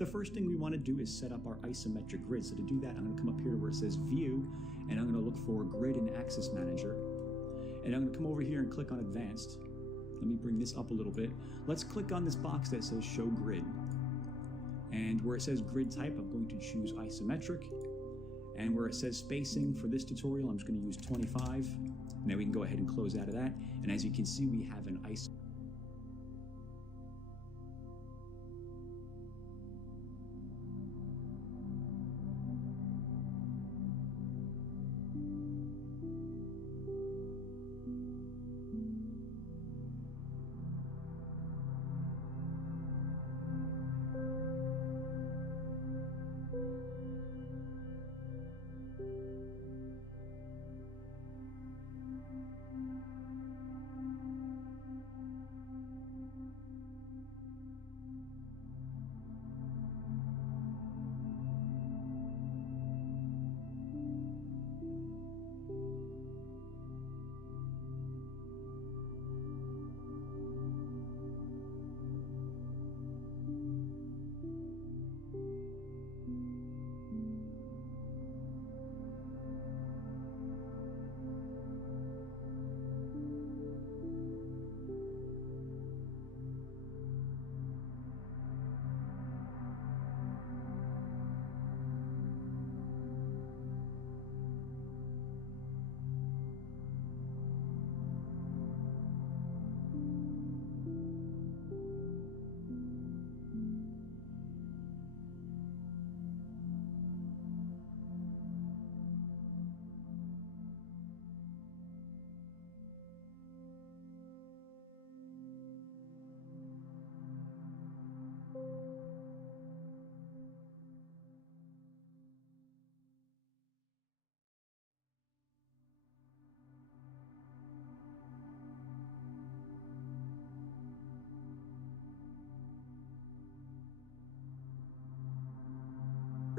The first thing we want to do is set up our isometric grid. So to do that, I'm going to come up here where it says View, and I'm going to look for Grid and Axis Manager. And I'm going to come over here and click on Advanced. Let me bring this up a little bit. Let's click on this box that says Show Grid. And where it says Grid Type, I'm going to choose Isometric. And where it says Spacing for this tutorial, I'm just going to use 25. Now we can go ahead and close out of that. And as you can see, we have an isometric.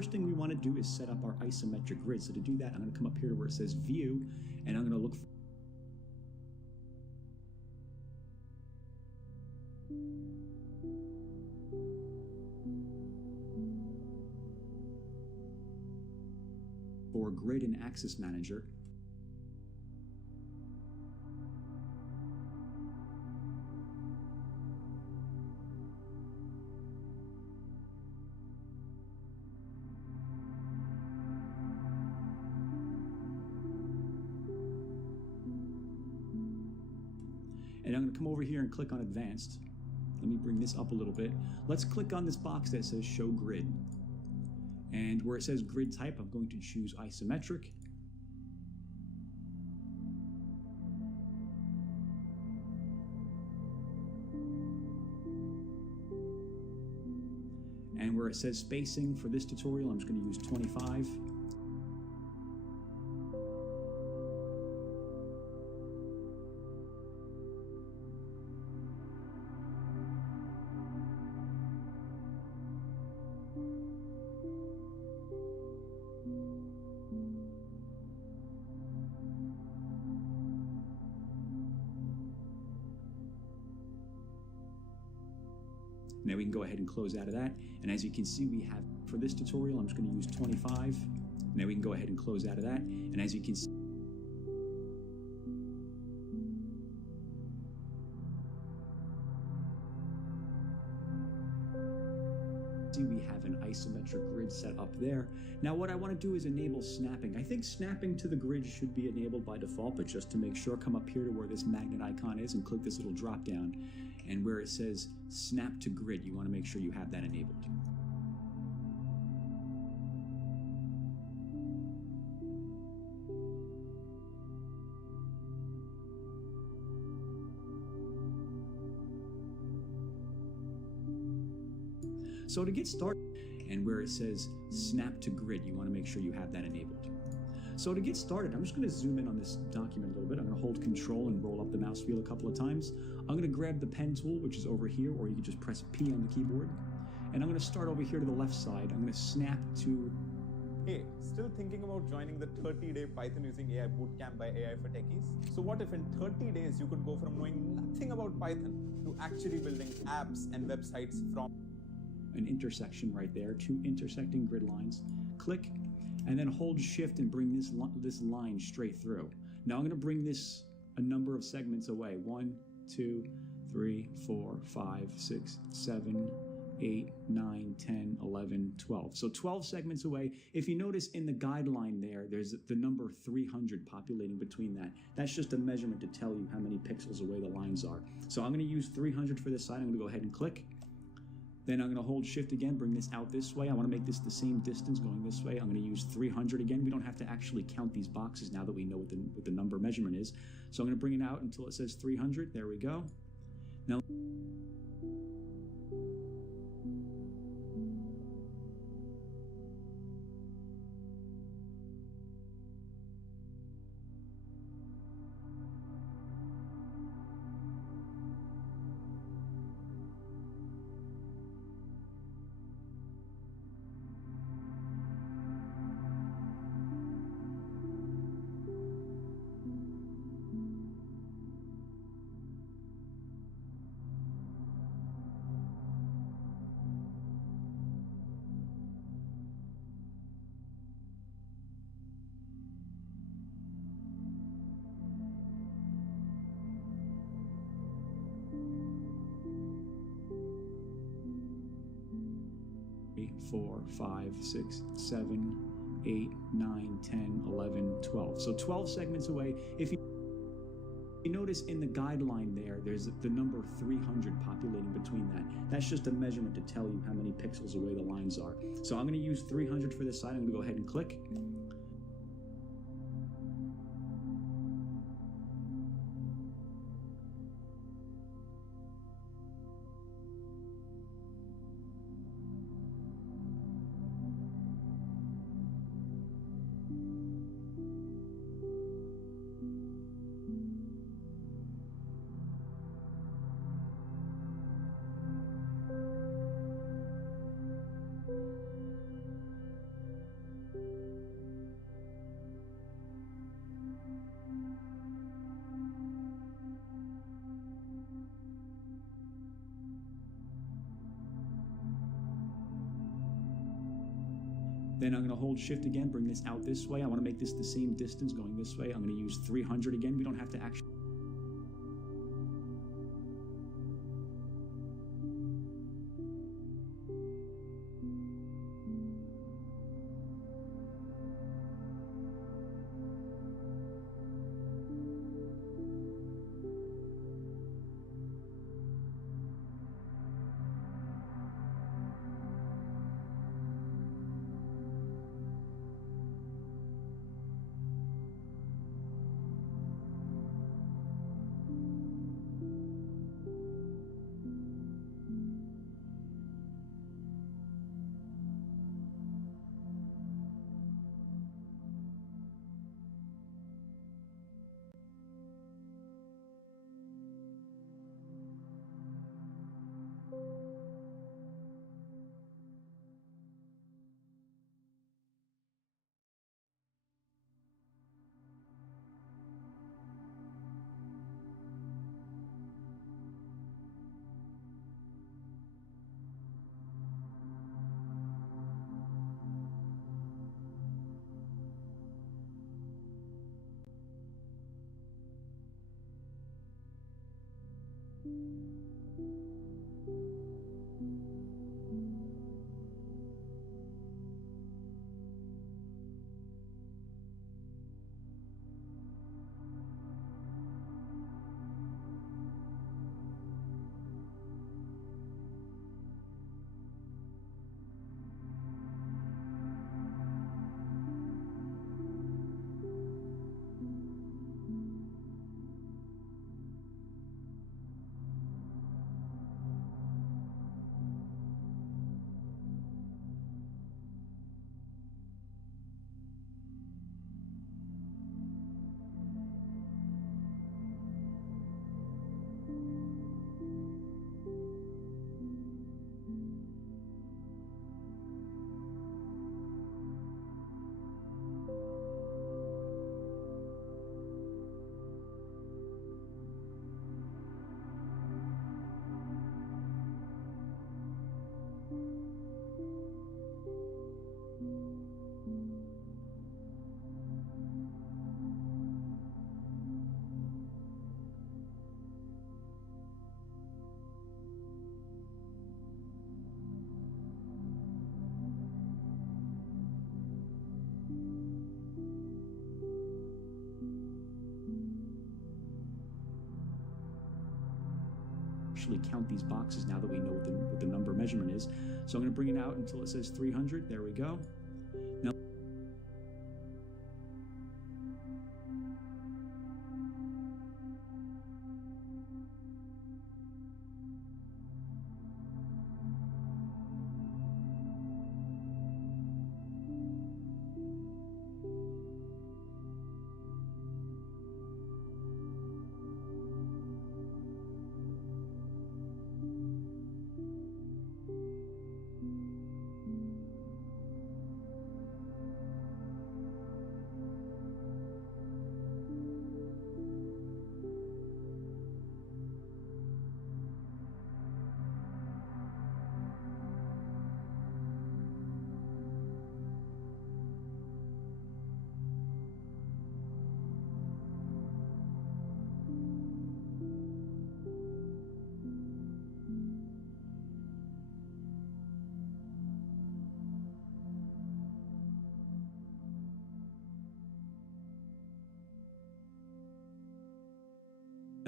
First thing we want to do is set up our isometric grid. So to do that, I'm going to come up here where it says View, and I'm going to look for Grid and Axis Manager. And I'm going to come over here and click on Advanced. Let me bring this up a little bit. Let's click on this box that says Show Grid. And where it says Grid Type, I'm going to choose Isometric. And where it says Spacing for this tutorial, I'm just going to use 25. Now we can go ahead and close out of that. And as you can see, we have, for this tutorial, I'm just going to use 25. Now we can go ahead and close out of that. And as you can see, see we have an isometric grid set up there. Now what I want to do is enable snapping. I think snapping to the grid should be enabled by default, but just to make sure, come up here to where this magnet icon is and click this little drop down. And where it says snap to grid, you want to make sure you have that enabled. So to get started, and where it says snap to grid, you want to make sure you have that enabled. So to get started, I'm just going to zoom in on this document a little bit. I'm going to hold Control and roll up the mouse wheel a couple of times. I'm going to grab the pen tool, which is over here, or you can just press P on the keyboard. And I'm going to start over here to the left side. I'm going to snap to... Hey, still thinking about joining the 30-day Python using AI bootcamp by AI for Techies? So what if in 30 days you could go from knowing nothing about Python to actually building apps and websites from an intersection right there, two intersecting grid lines. Click, and then hold Shift and bring this line straight through. Now I'm going to bring this a number of segments away. 1, 2, 3, 4, 5, 6, 7, 8, 9, 10, 11, 12. So 12 segments away. If you notice in the guideline there, there's the number 300 populating between that. That's just a measurement to tell you how many pixels away the lines are. So I'm going to use 300 for this side. I'm going to go ahead and click. Then I'm going to hold Shift again, bring this out this way. I want to make this the same distance going this way. I'm going to use 300 again. We don't have to actually count these boxes now that we know what the number measurement is. So I'm going to bring it out until it says 300. There we go. Now, four, 5, 6, 7, 8, 9, 10, 11, 12. So 12 segments away. If you notice in the guideline there, there's the number 300 populating between that. That's just a measurement to tell you how many pixels away the lines are. So I'm going to use 300 for this side. I'm going to go ahead and click. Then I'm going to hold Shift again, bring this out this way. I want to make this the same distance going this way. I'm going to use 300 again. We don't have to actually... actually count these boxes now that we know what the number measurement is. So I'm going to bring it out until it says 300. There we go. Now,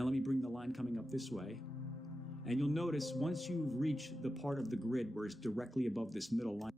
Now let me bring the line coming up this way. And you'll notice once you reach the part of the grid where it's directly above this middle line,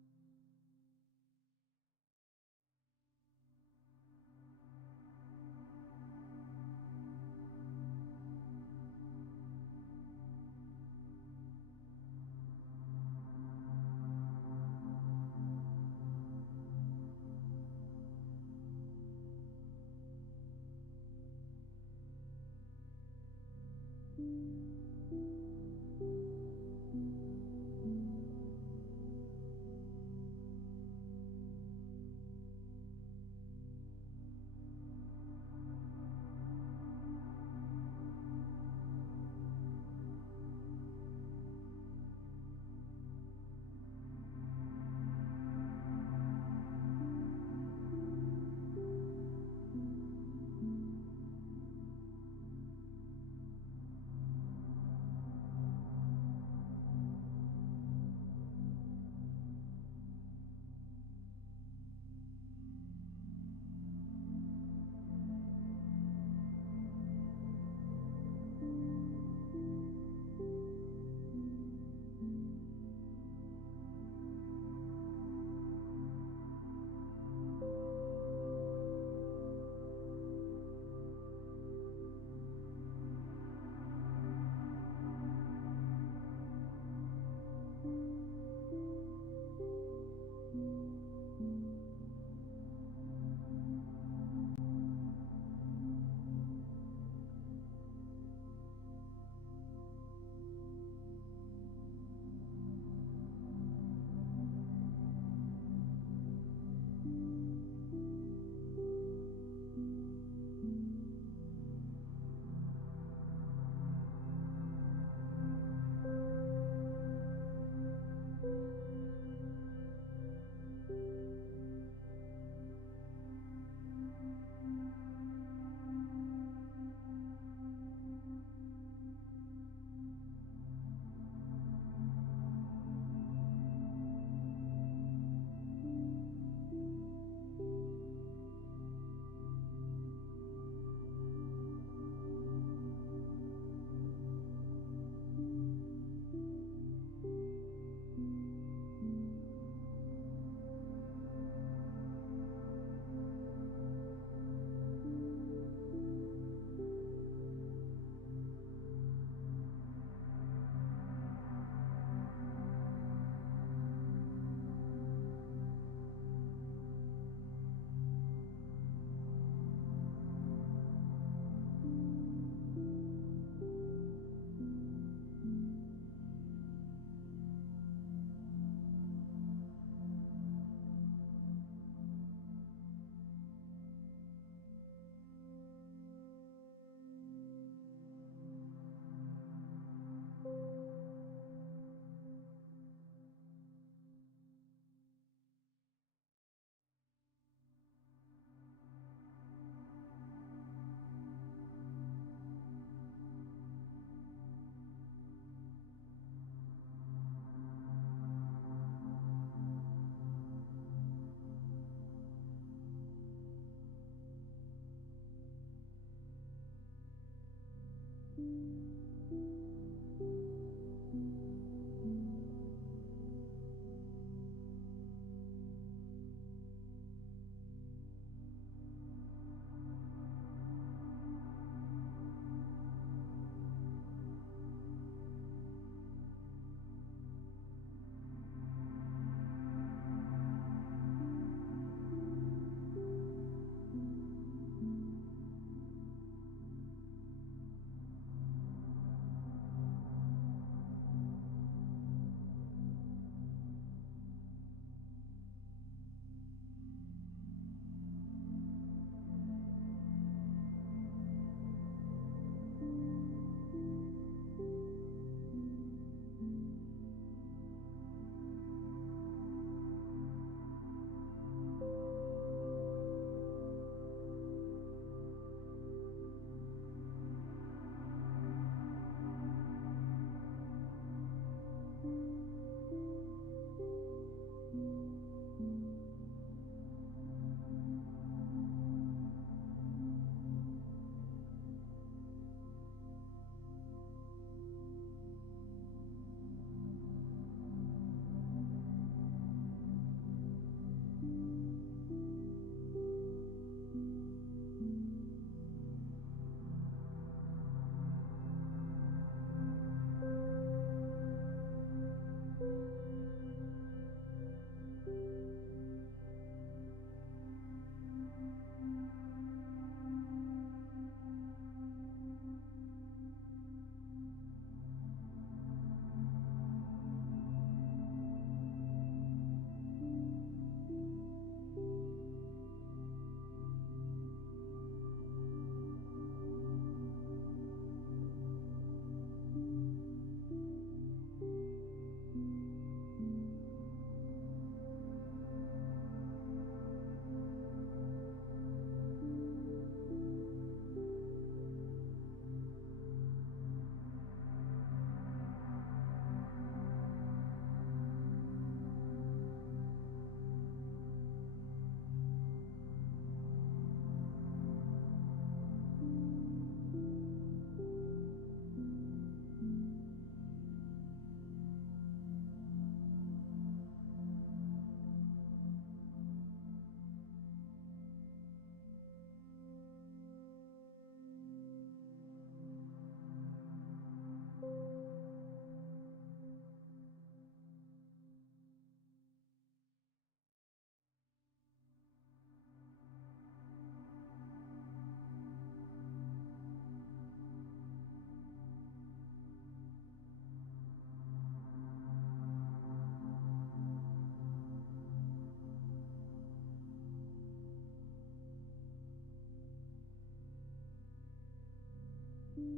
Do that,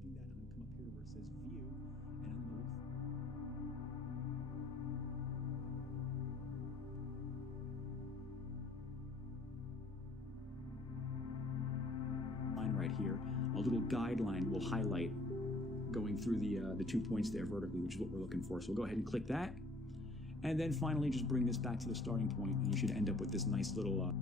I'm going to come up here where it says View, and I'm going to look line right here. A little guideline will highlight going through the 2 points there vertically, which is what we're looking for. So we'll go ahead and click that, and then finally just bring this back to the starting point, and you should end up with this nice little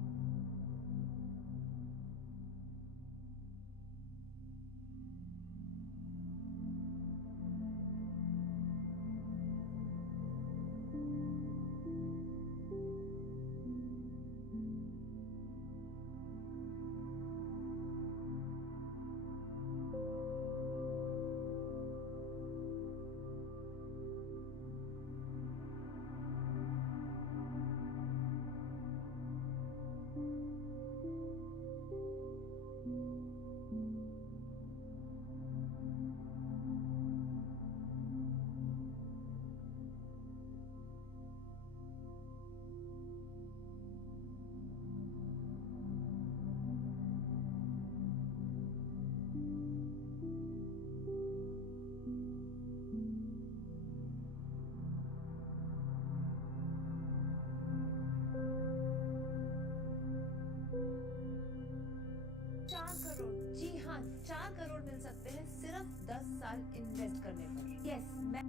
जी हाँ 4 करोड़ मिल सकते हैं सिर्फ 10 साल invest करने पर yes मैं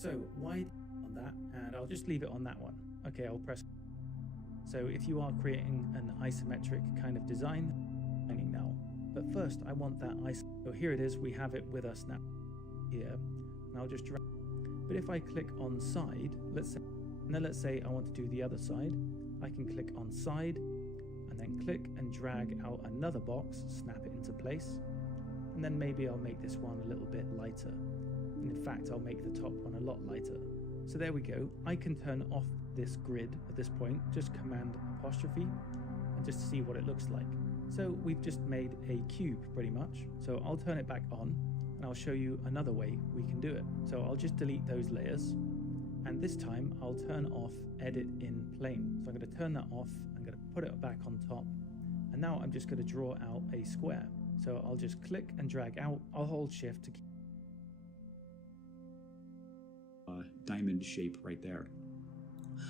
So why on that? And I'll just leave it on that one. Okay, I'll press. So if you are creating an isometric kind of design now, but first I want that so here it is, we have it with us now here, and I'll just drag. But if I click on side, let's say I want to do the other side, I can click on side and then click and drag out another box, snap it into place, and then maybe I'll make this one a little bit lighter. And in fact, I'll make the top one a lot lighter. So there we go. I can turn off this grid at this point, just Command apostrophe, and just see what it looks like. So we've just made a cube pretty much. So I'll turn it back on and I'll show you another way we can do it. So I'll just delete those layers, and this time I'll turn off edit in plane. So I'm going to turn that off, I'm going to put it back on top, and now I'm just going to draw out a square. So I'll just click and drag out, I'll hold shift to keep diamond shape right there.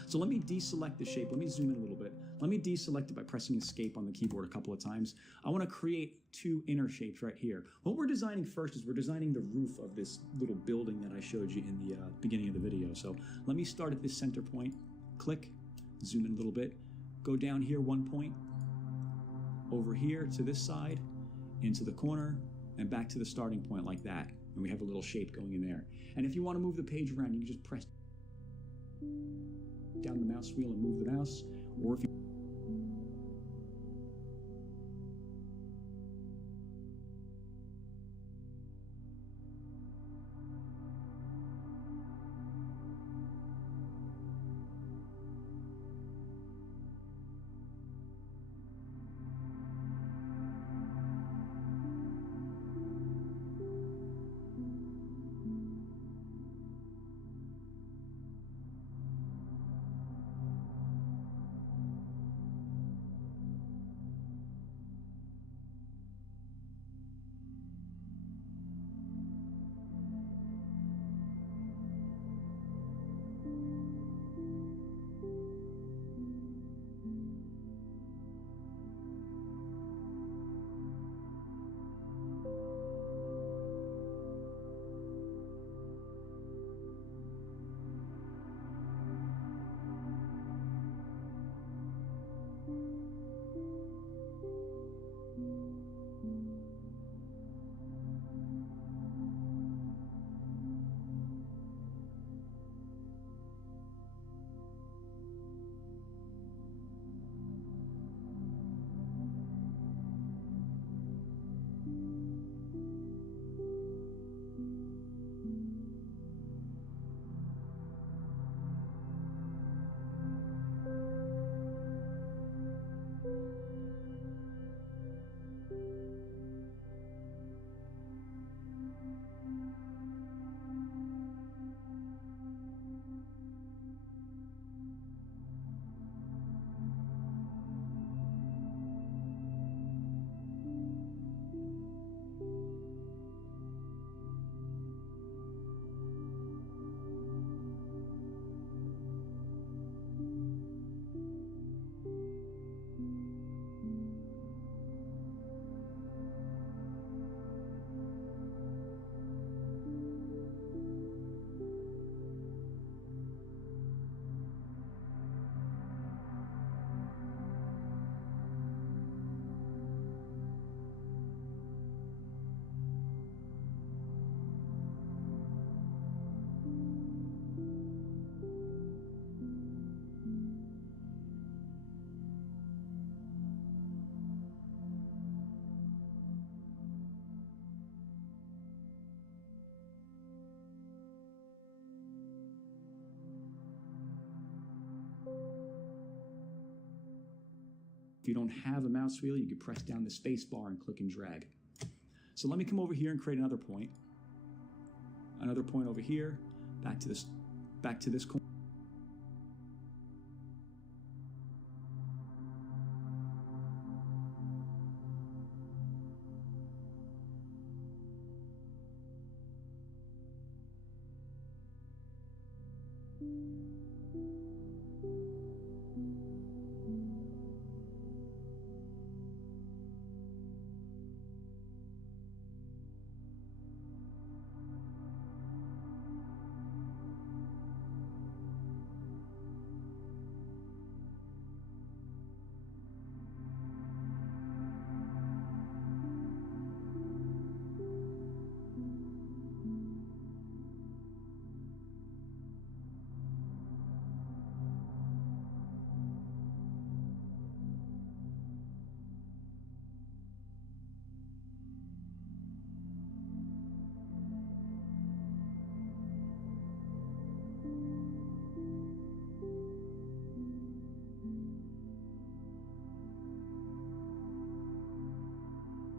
So let me deselect the shape. Let me zoom in a little bit. Let me deselect it by pressing escape on the keyboard a couple of times. I want to create 2 inner shapes right here. What we're designing first is we're designing the roof of this little building that I showed you in the beginning of the video. So let me start at this center point, click, zoom in a little bit, go down here 1 point, over here to this side, into the corner, and back to the starting point like that. And we have a little shape going in there. And if you want to move the page around, you can just press down the mouse wheel and move the mouse, or if you If you don't have a mouse wheel, you can press down the space bar and click and drag. So let me come over here and create another point. Another point over here, back to this corner.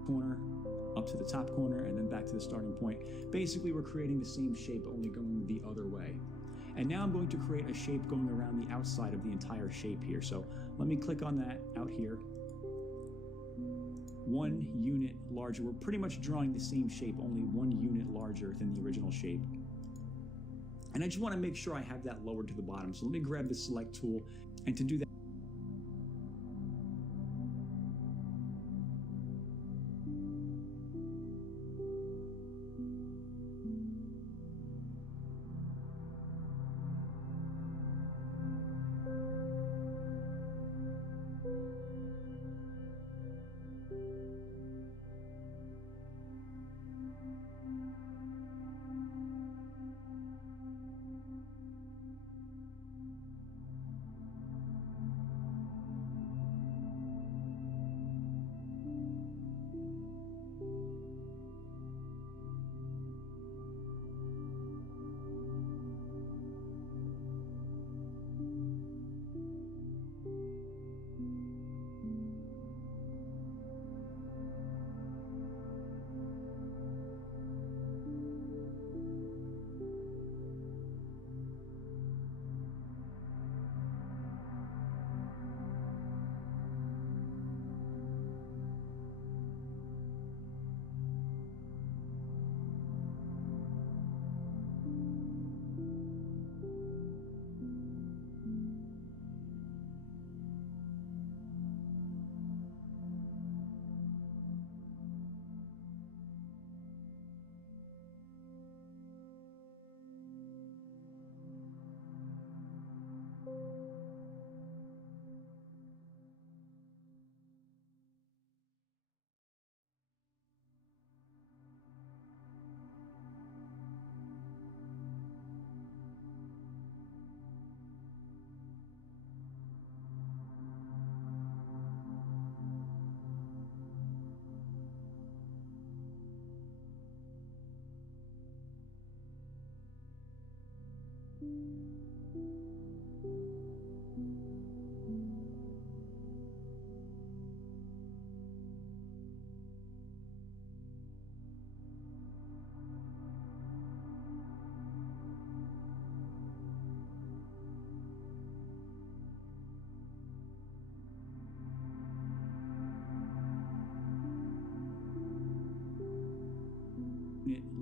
Corner up to the top corner and then back to the starting point. Basically, we're creating the same shape, only going the other way. And now I'm going to create a shape going around the outside of the entire shape here. So let me click on that out here. 1 unit larger. We're pretty much drawing the same shape, only 1 unit larger than the original shape. And I just want to make sure I have that lowered to the bottom. So let me grab the select tool, and to do that,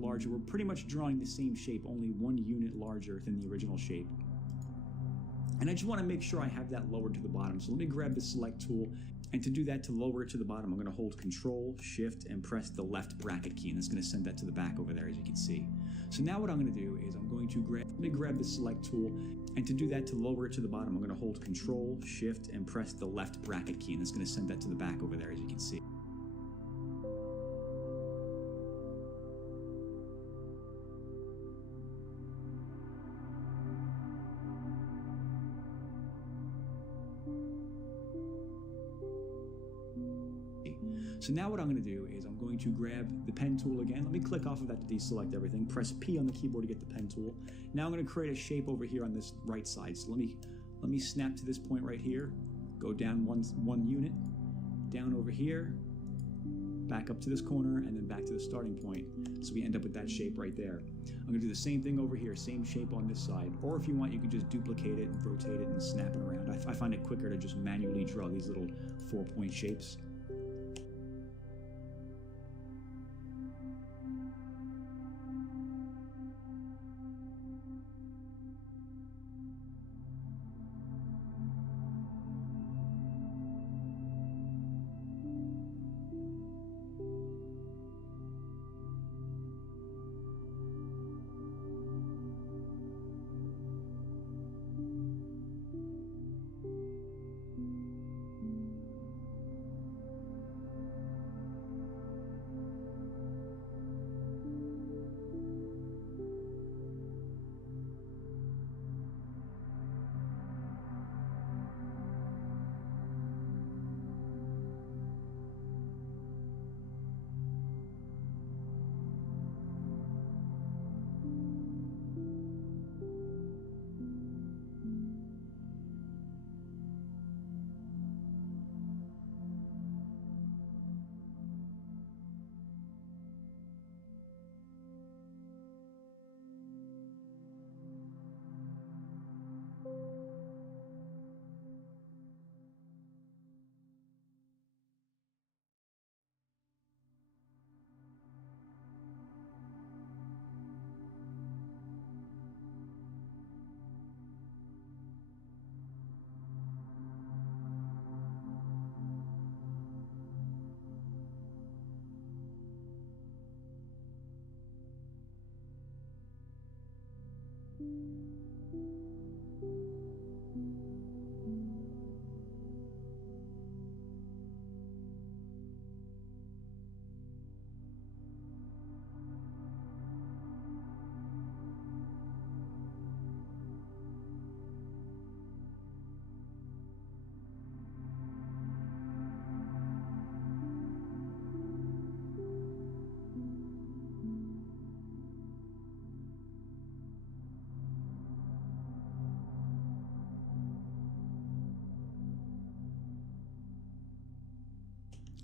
larger. We're pretty much drawing the same shape, only 1 unit larger than the original shape. And I just want to make sure I have that lowered to the bottom. So let me grab the select tool, and to do that, to lower it to the bottom, I'm going to hold Control, Shift, and press the left bracket key, and that's going to send that to the back over there, as you can see. So now what I'm going to do is I'm going to grab the select tool, and to do that, to lower it to the bottom, I'm going to hold Control, Shift, and press the left bracket key, and that's going to send that to the back over there, as you can see. So now what I'm going to do is I'm going to grab the pen tool again. Let me click off of that to deselect everything. Press P on the keyboard to get the pen tool. Now I'm going to create a shape over here on this right side. So let me snap to this point right here. go down one unit, down over here, back up to this corner, and then back to the starting point. So we end up with that shape right there. I'm gonna do the same thing over here, same shape on this side. Or if you want, you can just duplicate it and rotate it and snap it around. I find it quicker to just manually draw these little 4-point shapes.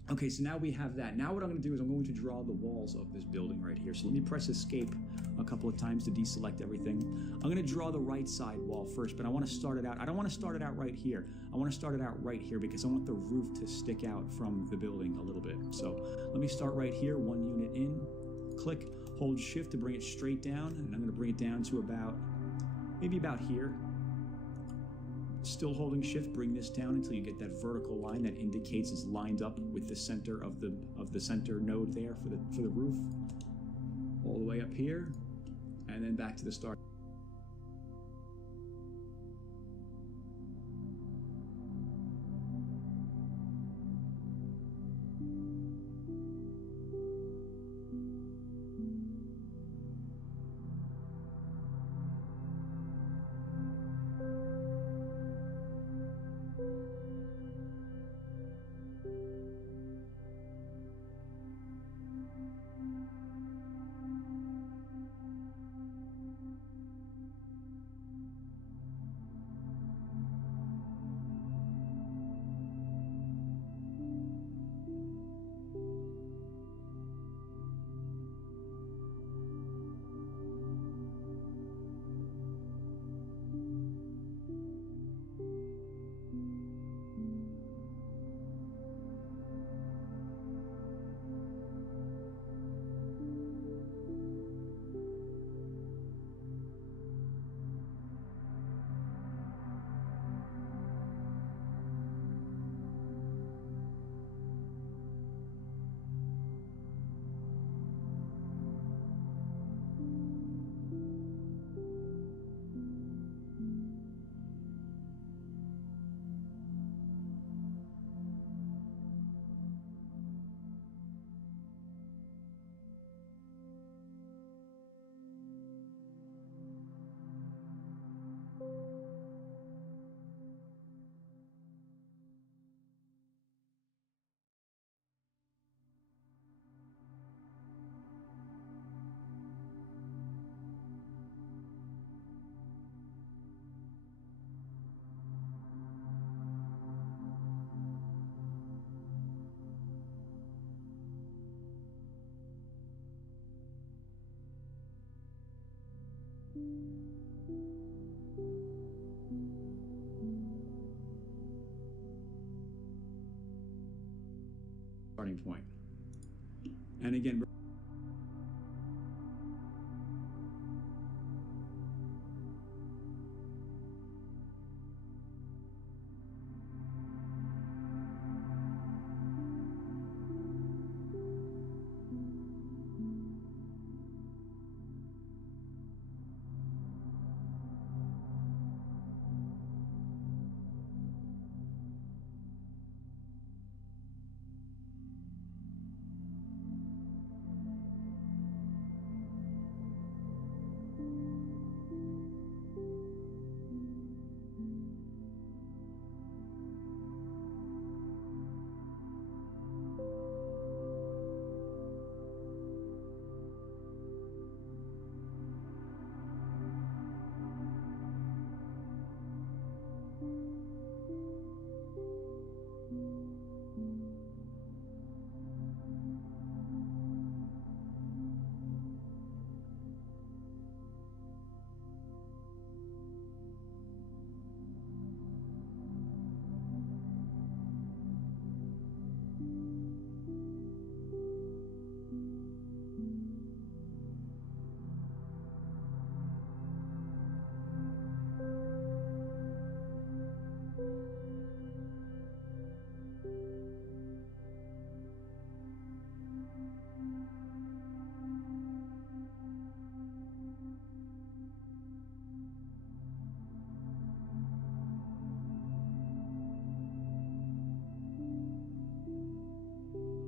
Okay, so now we have that. Now what I'm going to do is I'm going to draw the walls of this building right here. So let me press escape a couple of times to deselect everything. I'm going to draw the right side wall first, but I want to start it out. I don't want to start it out right here. I want to start it out right here because I want the roof to stick out from the building a little bit. So let me start right here, 1 unit in, click, hold shift to bring it straight down, and I'm going to bring it down to maybe about here. Still holding shift, bring this down until you get that vertical line that indicates it's lined up with the center of the center node there for the roof. All the way up here, and then back to the start. Starting point. And again,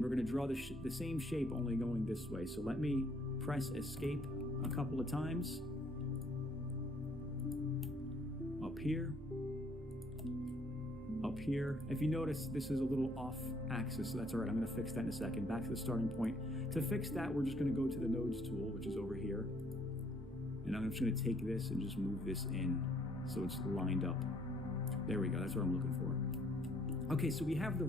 we're going to draw the same shape, only going this way. So let me press escape a couple of times. Up here. Up here. If you notice, this is a little off axis, so that's all right. I'm going to fix that in a second. Back to the starting point. To fix that, we're just going to go to the nodes tool, which is over here. And I'm just going to take this and just move this in so it's lined up. There we go. That's what I'm looking for. Okay, so we have the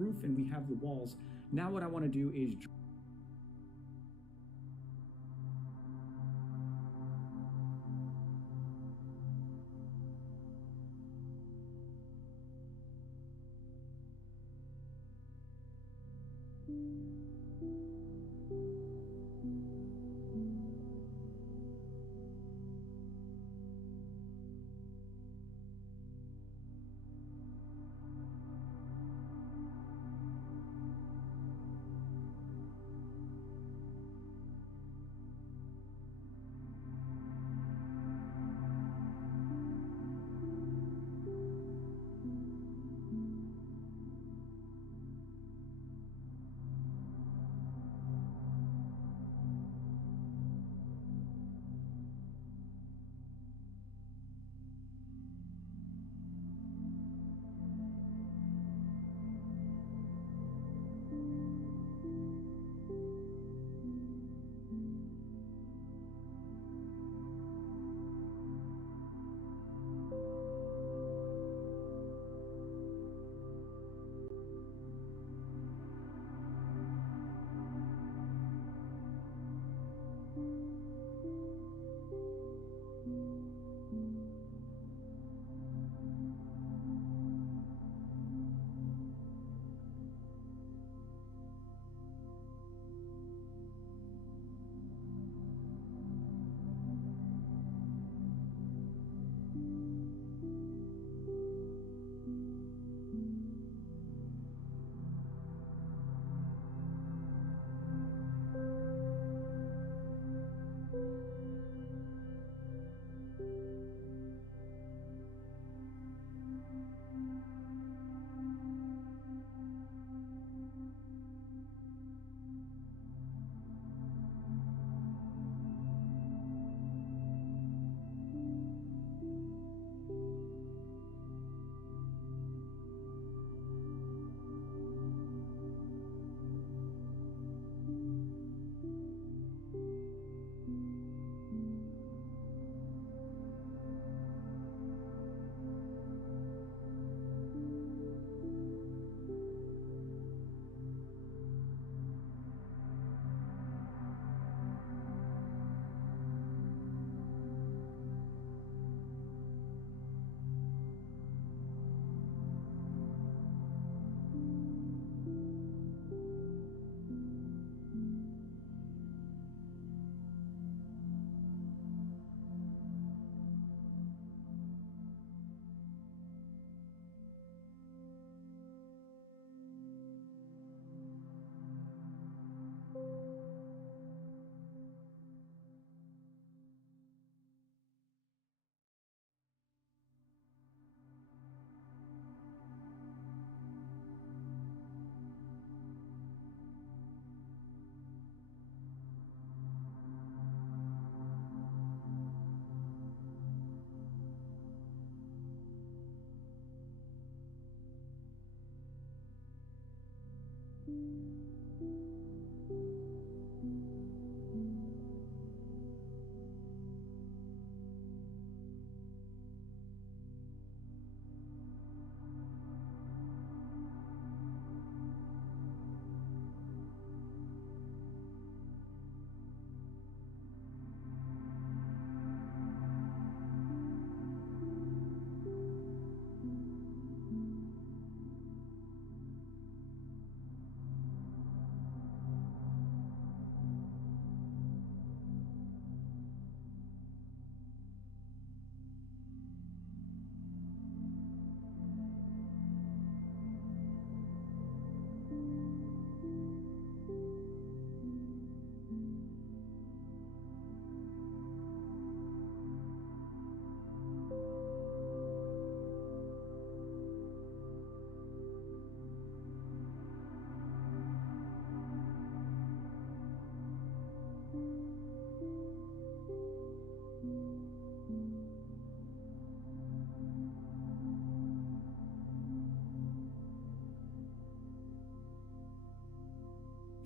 roof and we have the walls. Now what I want to do is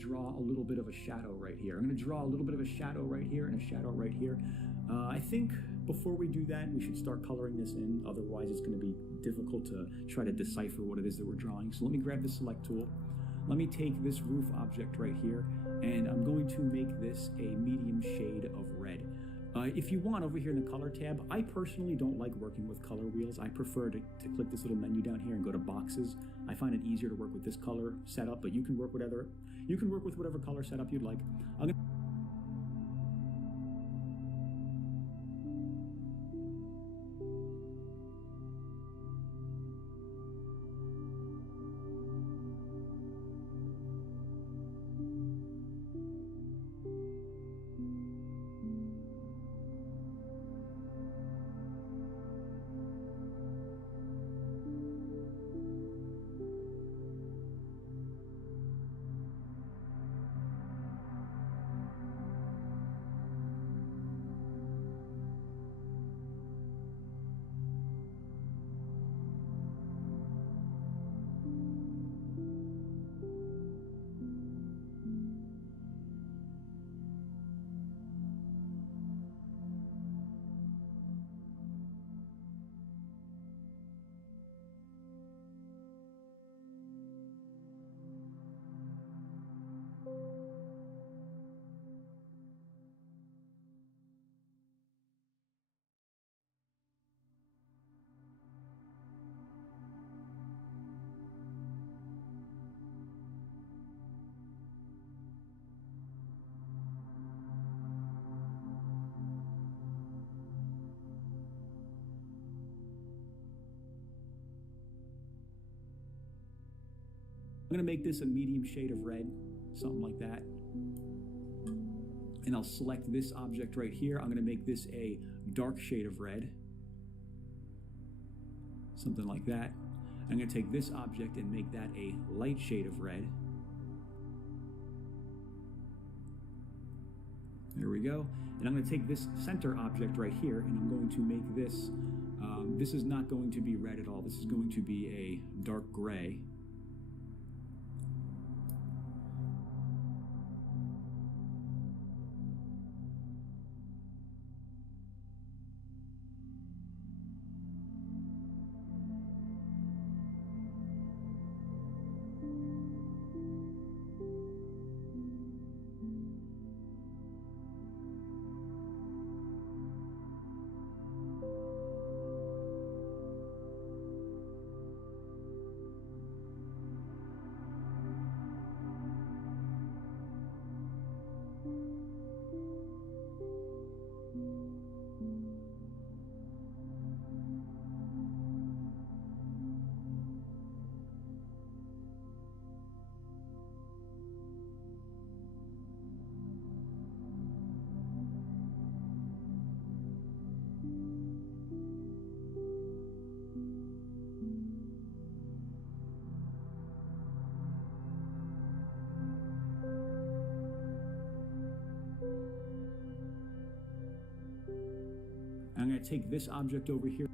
draw a little bit of a shadow right here. I'm going to draw a little bit of a shadow right here and a shadow right here. I think before we do that, we should start coloring this in. Otherwise, it's going to be difficult to try to decipher what it is that we're drawing. So let me grab the select tool. Let me take this roof object right here, and I'm going to make this a medium shade of red. If you want, over here in the color tab, I personally don't like working with color wheels. I prefer to click this little menu down here and go to boxes. I find it easier to work with this color setup, but you can work with whatever color setup you'd like. I'm going to make this a medium shade of red, something like that. And I'll select this object right here. I'm going to make this a dark shade of red, something like that. I'm going to take this object and make that a light shade of red. There we go. And I'm going to take this center object right here, and I'm going to make this, this is not going to be red at all. This is going to be a dark gray. I'm going to take this object over here.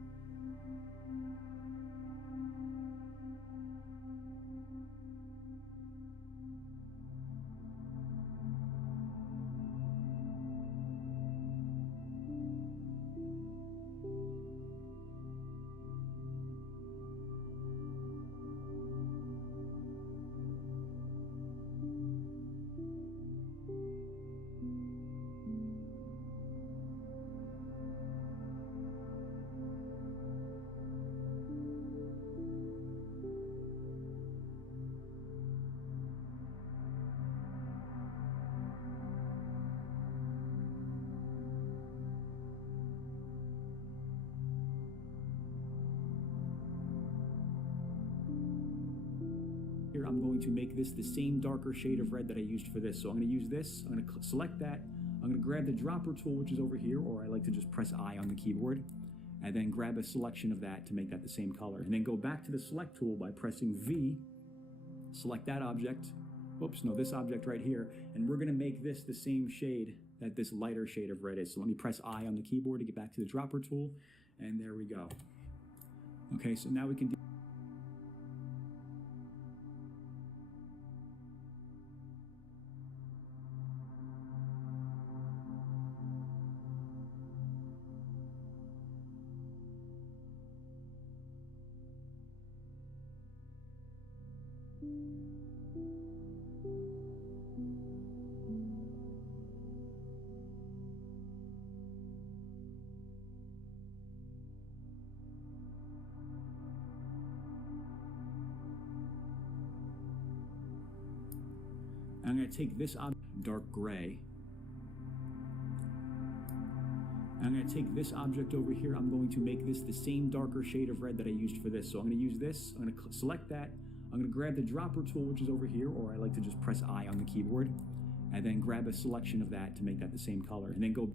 Here, I'm going to make this the same darker shade of red that I used for this. So I'm going to use this, I'm going to select that, I'm going to grab the dropper tool, which is over here, or I like to just press I on the keyboard, and then grab a selection of that to make that the same color. And then go back to the select tool by pressing V, select that object, oops, no, this object right here, and we're going to make this the same shade that this lighter shade of red is. So let me press I on the keyboard to get back to the dropper tool, and there we go. Okay, so now we can do I'm going to take this dark gray. I'm going to take this object over here. I'm going to make this the same darker shade of red that I used for this. So I'm going to use this. I'm going to select that. I'm going to grab the dropper tool, which is over here, or I like to just press I on the keyboard, and then grab a selection of that to make that the same color, and then go.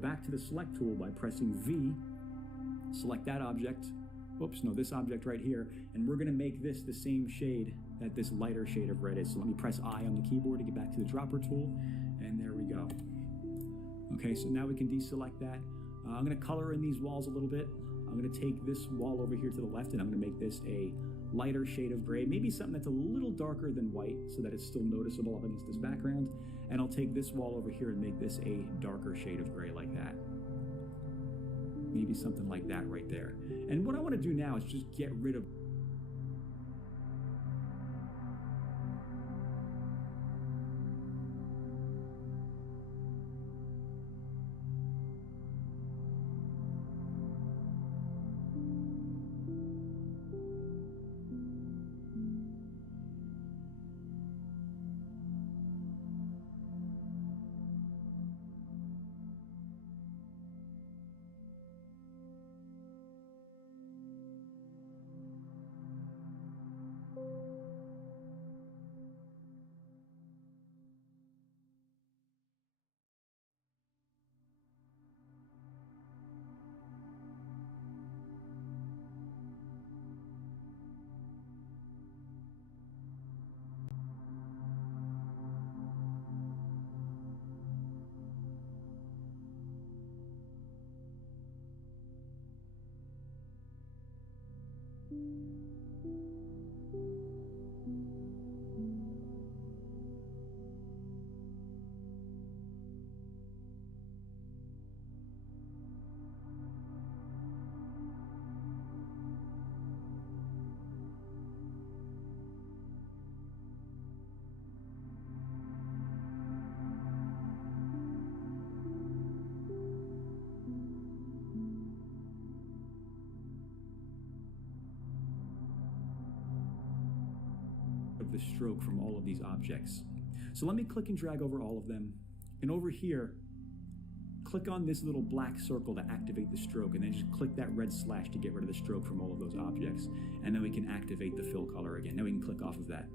Back to the select tool by pressing V, select that object, oops, no, this object right here, and we're going to make this the same shade that this lighter shade of red is. So let me press I on the keyboard to get back to the dropper tool, and there we go. Okay, so now we can deselect that. I'm going to color in these walls a little bit. I'm going to take this wall over here to the left, and I'm going to make this a lighter shade of gray, maybe something that's a little darker than white so that it's still noticeable up against this background. And I'll take this wall over here and make this a darker shade of gray like that. Maybe something like that right there. And what I want to do now is just get rid of the stroke from all of these objects. So let me click and drag over all of them. And over here, click on this little black circle to activate the stroke, and then just click that red slash to get rid of the stroke from all of those objects. And then we can activate the fill color again. Now we can click off of that.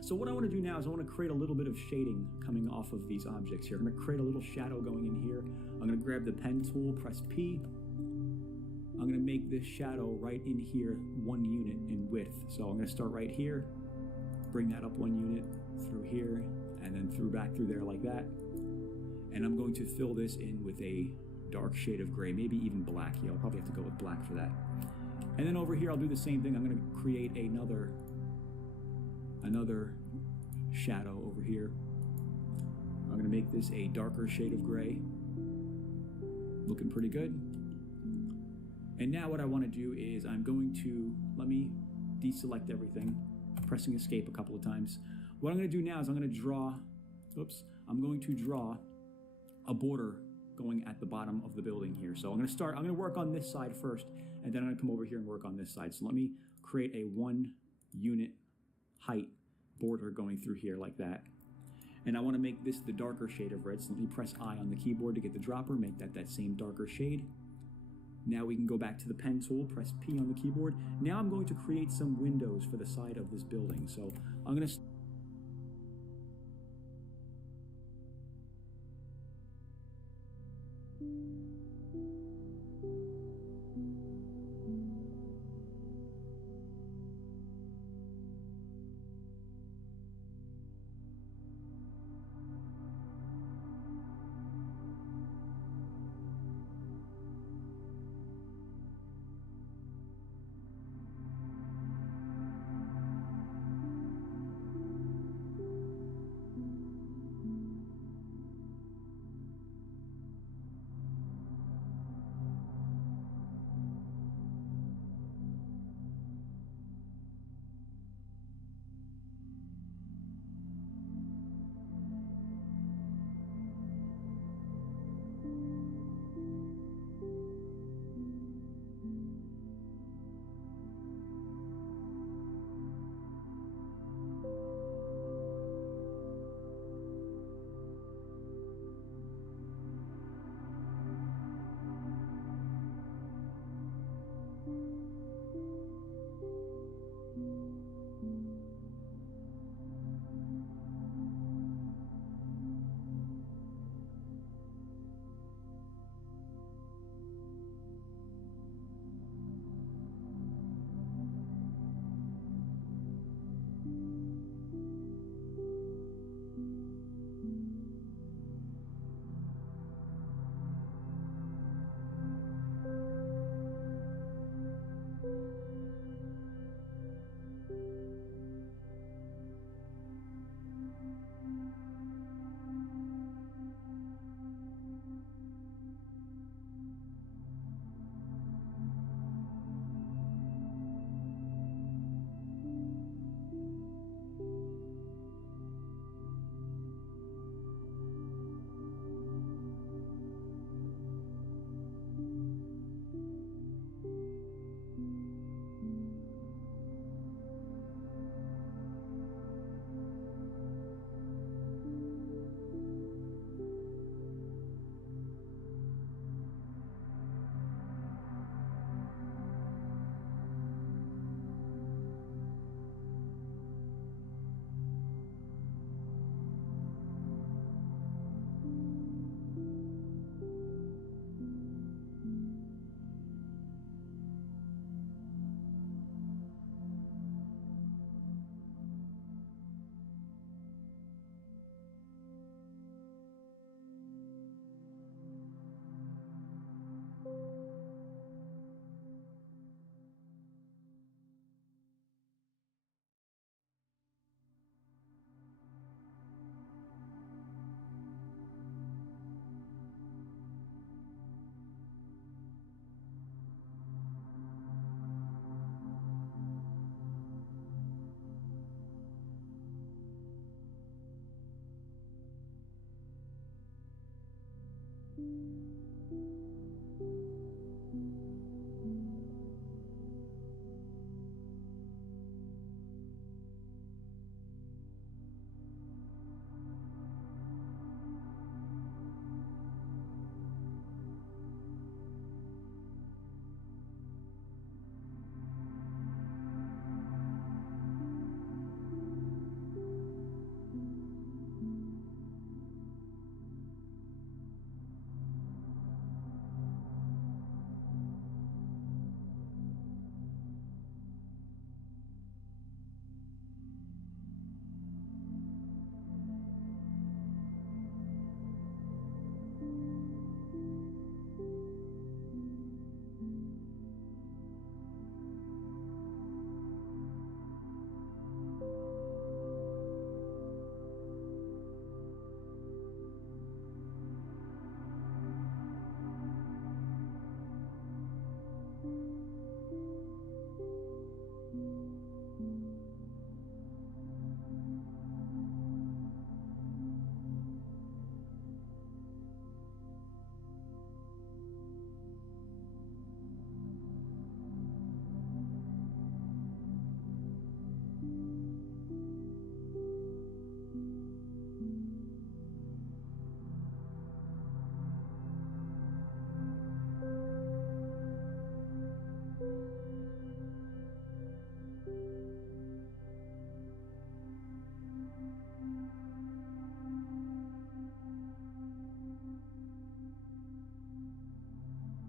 So what I want to do now is I want to create a little bit of shading coming off of these objects here. I'm going to create a little shadow going in here. I'm going to grab the pen tool, press P. I'm going to make this shadow right in here 1 unit in width. So I'm going to start right here, bring that up 1 unit through here, and then back through there like that. And I'm going to fill this in with a dark shade of gray, maybe even black. Yeah, I'll probably have to go with black for that. And then over here, I'll do the same thing. I'm going to create another shadow over here. I'm going to make this a darker shade of gray. Looking pretty good. And now what I want to do is I'm going to, let me deselect everything, pressing escape a couple of times. What I'm going to do now is I'm going to draw a border going at the bottom of the building here. So I'm going to work on this side first, and then I'm going to come over here and work on this side. So let me create a 1 unit height border going through here like that. And I want to make this the darker shade of red. So let me press I on the keyboard to get the dropper, make that same darker shade. Now we can go back to the pen tool, press P on the keyboard. Now I'm going to create some windows for the side of this building. So I'm going to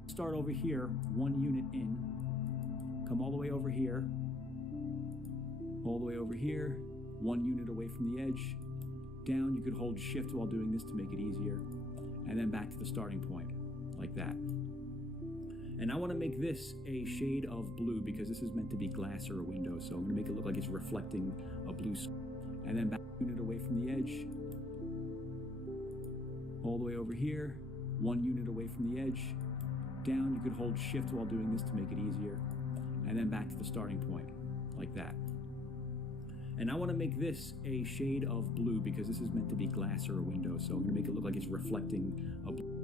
Start over here, 1 unit in, come all the way over here, all the way over here, 1 unit away from the edge, down. You could hold shift while doing this to make it easier, and then back to the starting point, like that. And I want to make this a shade of blue because this is meant to be glass or a window, so I'm going to make it look like it's reflecting a blue sky. And then back 1 unit away from the edge, all the way over here, 1 unit away from the edge, down. You could hold shift while doing this to make it easier, and then back to the starting point, like that. And I want to make this a shade of blue because this is meant to be glass or a window, so I'm going to make it look like it's reflecting a blue.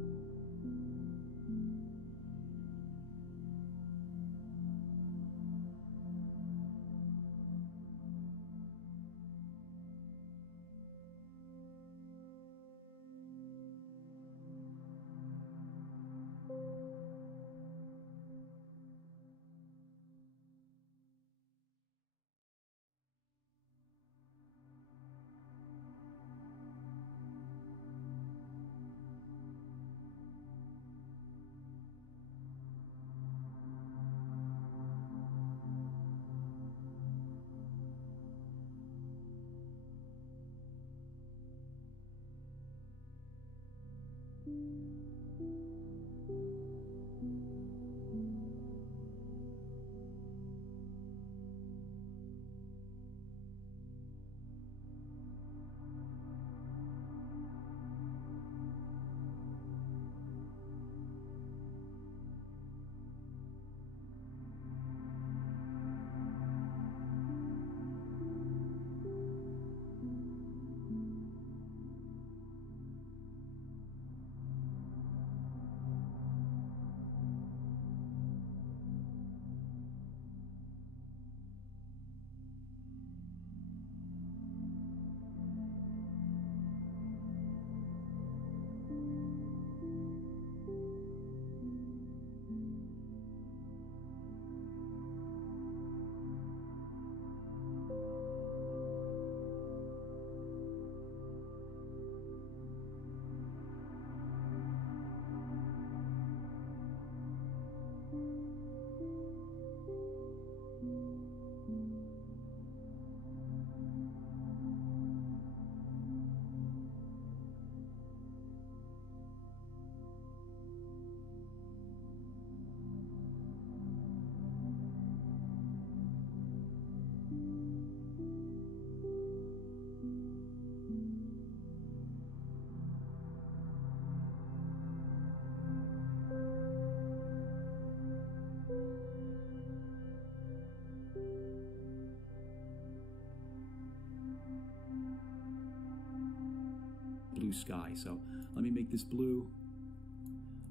Blue sky. So let me make this blue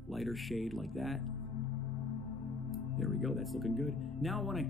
lighter shade like that. There we go, that's looking good. Now I want to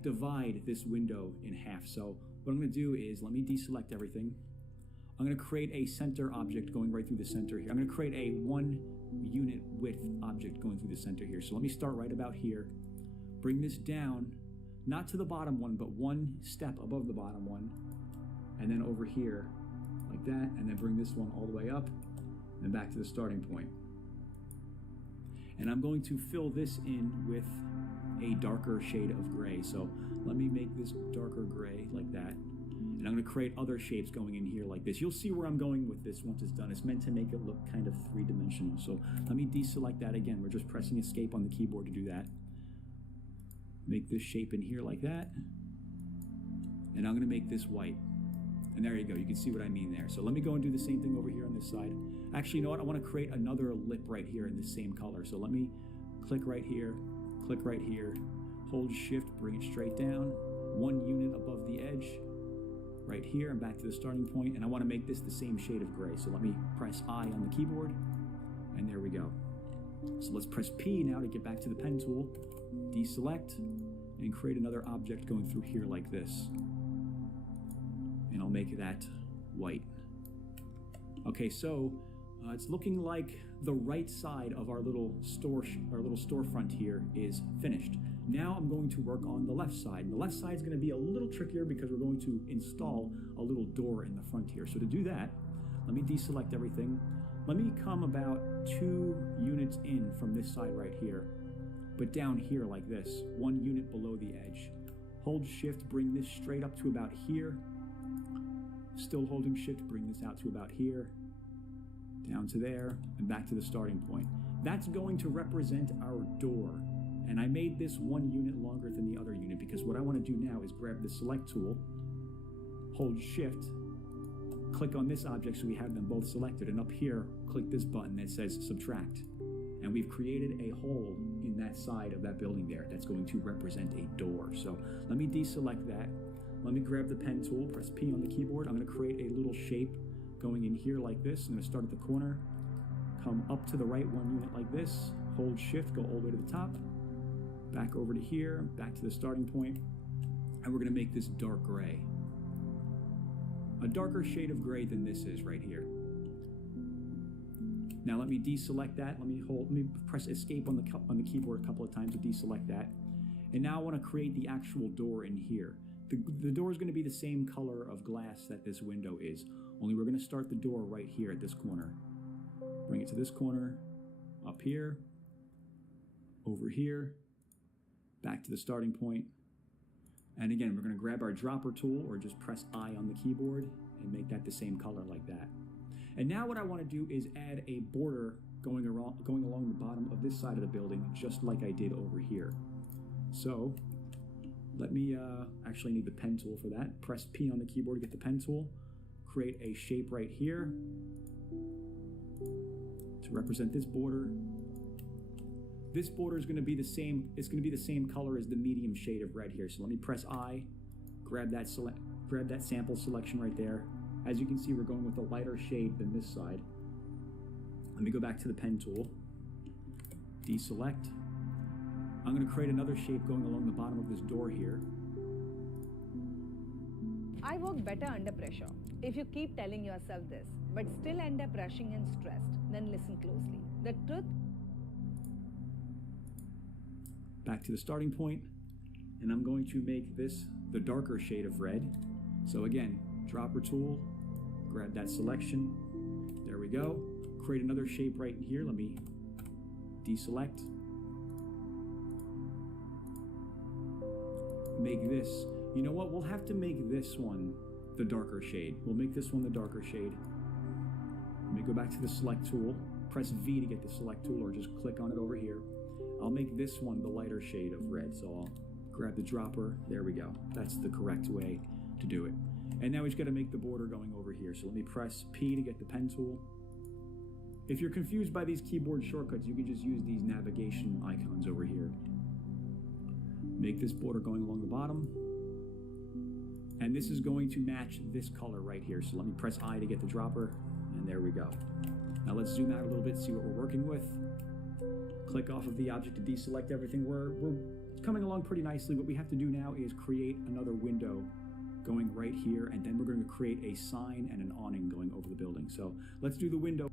divide this window in half. So what I'm going to do is, let me deselect everything. I'm going to create a center object going right through the center here. I'm going to create a 1 unit width object going through the center here. So let me start right about here. Bring this down, not to the bottom one, but 1 step above the bottom one. And then over here, like that. And then bring this one all the way up and back to the starting point. And I'm going to fill this in with a darker shade of gray. So let me make this darker gray like that. And I'm going to create other shapes going in here like this. You'll see where I'm going with this once it's done. It's meant to make it look kind of three-dimensional. So let me deselect that again. We're just pressing escape on the keyboard to do that. Make this shape in here like that. And I'm going to make this white. And there you go. You can see what I mean there. So let me go and do the same thing over here on this side. Actually, you know what? I want to create another lip right here in the same color. So let me click right here, hold shift, bring it straight down, 1 unit above the edge, right here, and back to the starting point. And I want to make this the same shade of gray. So let me press I on the keyboard, and there we go. So let's press P now to get back to the pen tool, deselect, and create another object going through here like this. And I'll make that white. Okay, so it's looking like the right side of our little storefront here is finished. Now I'm going to work on the left side. And the left side is going to be a little trickier because we're going to install a little door in the front here. So to do that, let me deselect everything. Let me come about 2 units in from this side right here, but down here like this, 1 unit below the edge. Hold shift, bring this straight up to about here. Still holding shift, bring this out to about here, down to there, and back to the starting point. That's going to represent our door. And I made this 1 unit longer than the other unit because what I want to do now is grab the select tool, hold shift, click on this object so we have them both selected, and up here, click this button that says subtract. And we've created a hole in that side of that building there that's going to represent a door. So let me deselect that. Let me grab the pen tool, press P on the keyboard. I'm going to create a little shape going in here like this. I'm going to start at the corner, come up to the right 1 unit like this, hold shift, go all the way to the top, back over to here, back to the starting point, and we're going to make this dark gray. A darker shade of gray than this is right here. Now let me deselect that. Let me press escape on the keyboard a couple of times to deselect that. And now I want to create the actual door in here. The door is going to be the same color of glass that this window is, only we're going to start the door right here at this corner. Bring it to this corner, up here, over here, back to the starting point. And again, we're going to grab our dropper tool or just press I on the keyboard and make that the same color like that. And now what I want to do is add a border going along the bottom of this side of the building, just like I did over here. So let me actually need the pen tool for that. Press P on the keyboard to get the pen tool. Create a shape right here to represent this border. This border is going to be the same. It's going to be the same color as the medium shade of red here. So let me press I, grab that sample selection right there. As you can see, we're going with a lighter shade than this side. Let me go back to the pen tool, deselect. I'm going to create another shape going along the bottom of this door here. I work better under pressure. If you keep telling yourself this, but still end up rushing and stressed, then listen closely. The truth. Back to the starting point, and I'm going to make this the darker shade of red. So again, dropper tool, grab that selection. There we go. Create another shape right in here. Let me deselect. Make this, you know what, we'll have to make this one the darker shade. We'll make this one the darker shade. Let me go back to the select tool, press V to get the select tool, or just click on it over here. I'll make this one the lighter shade of red, so I'll grab the dropper. There we go. That's the correct way to do it. And now we just got to make the border going over here. So let me press P to get the pen tool. If you're confused by these keyboard shortcuts, you can just use these navigation icons over here. Make this border going along the bottom. And this is going to match this color right here. So let me press I to get the dropper, and there we go. Now let's zoom out a little bit, see what we're working with. Click off of the object to deselect everything. We're coming along pretty nicely. What we have to do now is create another window going right here, and then we're going to create a sign and an awning going over the building. So let's do the window.